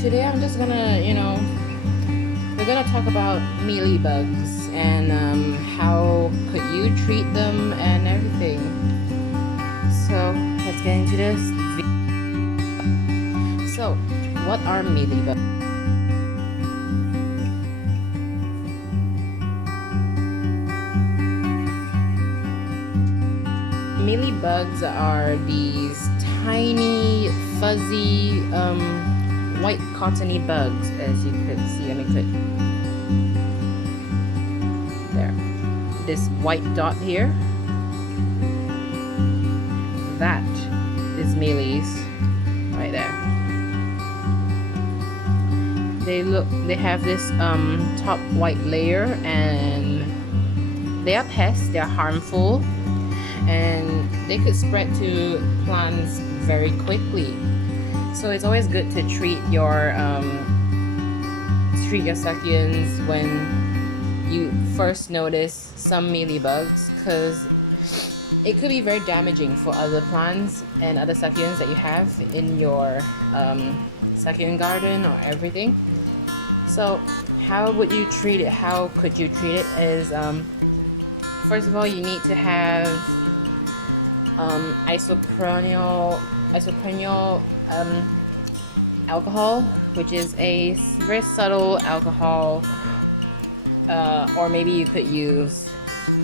today I'm just gonna, we're gonna talk about mealy bugs and how could you treat them and everything. So let's get into this. So, what are mealy bugs? Mealy bugs are these tiny, fuzzy, white cottony bugs, as you could see. Let me click. There. This white dot here. That is mealies, right there. They have this top white layer, and they are pests. They are harmful, and they could spread to plants very quickly. So it's always good to treat your succulents when you first notice some mealybugs, because it could be very damaging for other plants and other succulents that you have in your succulent garden or everything. So how would you treat it? How could you treat it? Is first of all, you need to have isopronyl alcohol, which is a very subtle alcohol, or maybe you could use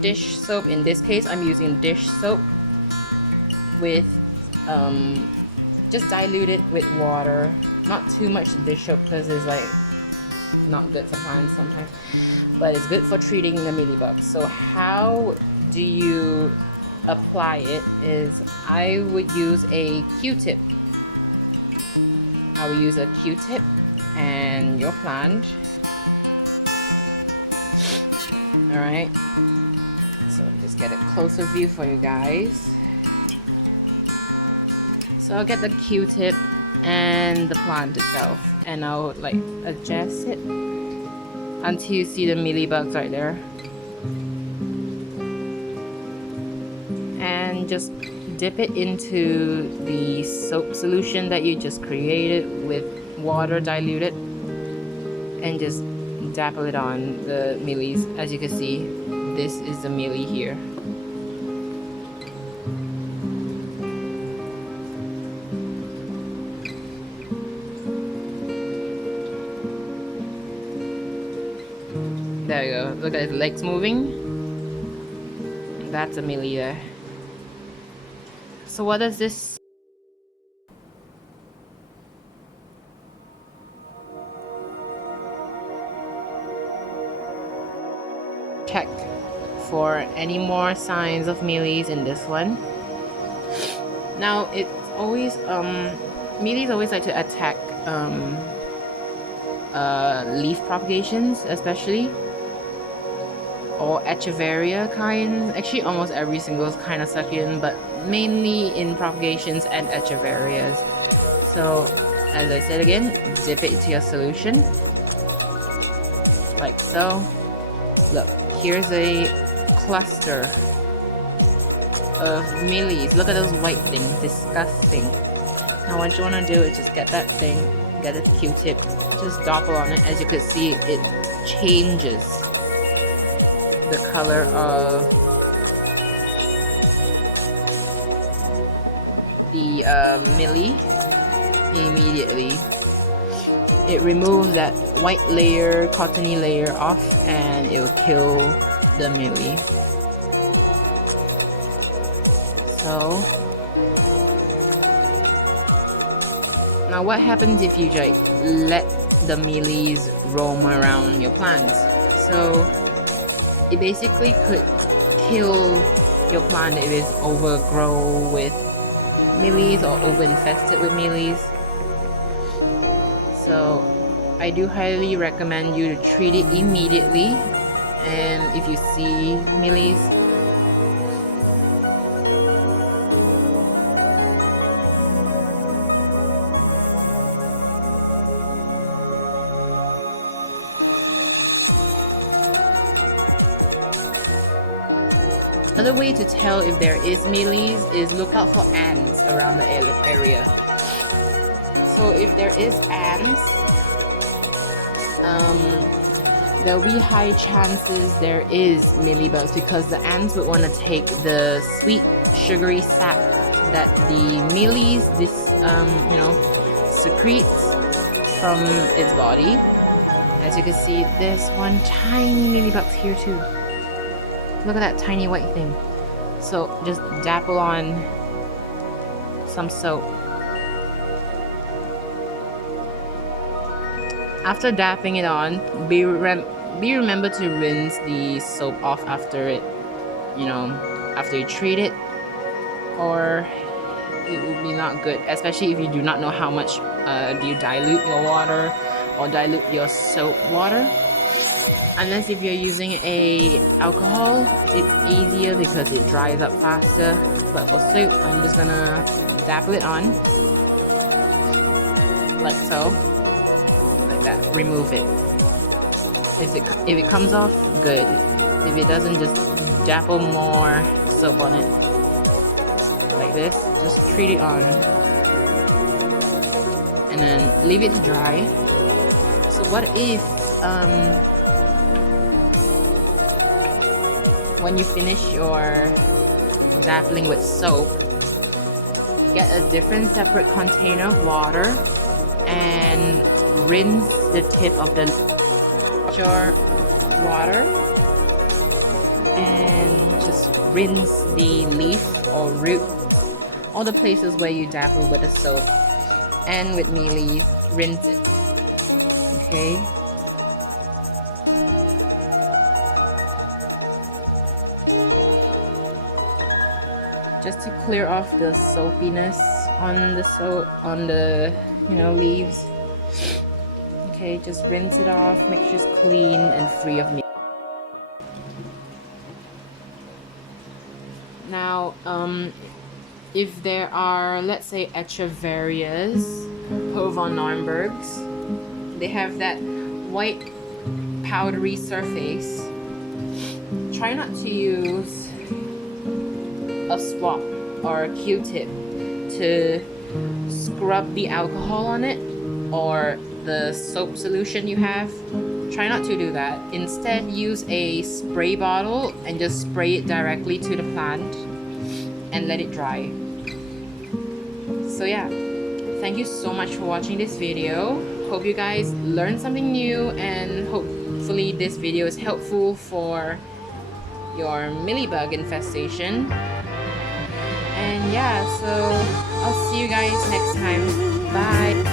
dish soap. In this case, I'm using dish soap with just dilute it with water, not too much dish soap because it's like not good for plants sometimes, but it's good for treating the mealybugs. So how do you apply it? Is I would use a Q-tip. I will use a Q-tip and your plant. Alright, so just get a closer view for you guys. So I'll get the Q-tip and the plant itself, and I'll like adjust it until you see the mealybugs right there, and just dip it into the soap solution that you just created with water diluted, and just dapple it on the mealies. As you can see, this is the mealy here. There you go. Look at his legs moving. That's a mealy there. So what does this check for any more signs of mealies in this one? Now it's always mealies always like to attack leaf propagations, especially, or echeveria kinds. Actually almost every single kind of succulent, but mainly in propagations and echeverias. So as I said again, dip it into your solution like so. Look, here's a cluster of mealies. Look at those white things, disgusting. Now what you want to do is just get that thing, get a Q-tip, just dapple on it. As you can see, it changes the color of the mealy immediately. It removes that white layer, cottony layer off, and it will kill the mealy. So now what happens if you like let the mealies roam around your plants? So it basically could kill your plant if it's overgrown with mealies or over-infested with mealies. So I do highly recommend you to treat it immediately, and if you see mealies, another way to tell if there is mealies is look out for ants around the area. So if there is ants, there'll be high chances there is mealybugs, because the ants would want to take the sweet sugary sap that the mealies secretes from its body. As you can see, there's one tiny mealybug here too. Look at that tiny white thing. So just dapple on some soap. After dapping it on, be remember to rinse the soap off after it, after you treat it, or it will be not good, especially if you do not know how much do you dilute your water or dilute your soap water. Unless if you're using a alcohol, it's easier because it dries up faster. But for soap, I'm just gonna dapple it on like so. That. Remove it. If it comes off, good. If it doesn't, just dapple more soap on it like this. Just treat it on and then leave it to dry. So what if when you finish your dappling with soap, get a different separate container of water and rinse the tip of the your water, and just rinse the leaf or root, all the places where you dapple with the soap, and with mealy, rinse it. Okay. Just to clear off the soapiness on the leaves. Okay, just rinse it off, make sure it's clean and free of meal. Now, if there are, let's say, Echeverias, Pavonormbergs, they have that white powdery surface. Try not to use a swab or a Q-tip to scrub the alcohol on it or the soap solution you have. Try not to do that. Instead, use a spray bottle and just spray it directly to the plant and let it dry. So yeah, thank you so much for watching this video. Hope you guys learned something new, and hopefully this video is helpful for your mealybug infestation. And yeah, so I'll see you guys next time. Bye.